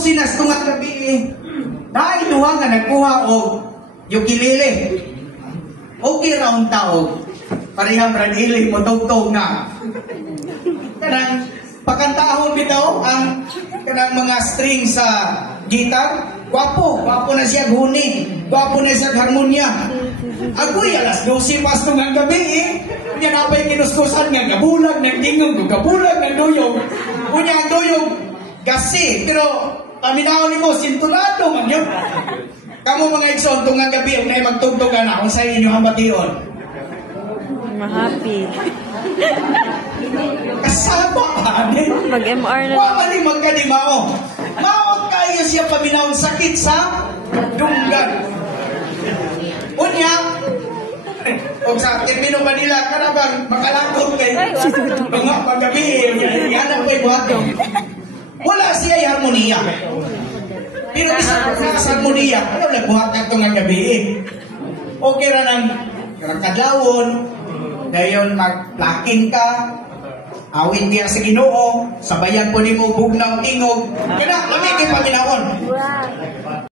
sinas tungat gabi eh. Dahil duha nga nagkuha o ukulele. Okay raong tao. Parihang radili mo tugtog na. Kanang pakantahon bitaw ang kanang mga string sa gitar. Gwapo na siya guni. Gwapo na siya harmonya. Ako'y alas 12 pas tungang gabi eh. Yan apay kinuskusan nga gabulag ng tingog, gabulag ng duyog. Unya ang duyog gasi, pero paminaw ni mo sinturado man yun. Kamu mga igsoon tungang gabi unay magtugtugan na kung sa inyo ang bation. Mahappy. Kasama ka din. Mag-MR na. Wala ni magkadimao. Maot kayo siya paminawang sakit sa dunggan. Unya, o sa termino Manila, karabang makalangkot kayo. Mga paggabi, yan ang ko'y buhatong. Wala siya yung harmonia. Pero isa sa harmonia, ano nagbuhat na itong gabi eh. Okay ra ng kadlawon, dayon mag-plaking ka, awin niya sa Ginoo, sabayan po ni mo bugnaw tingog, kaya lamig yung paminawon.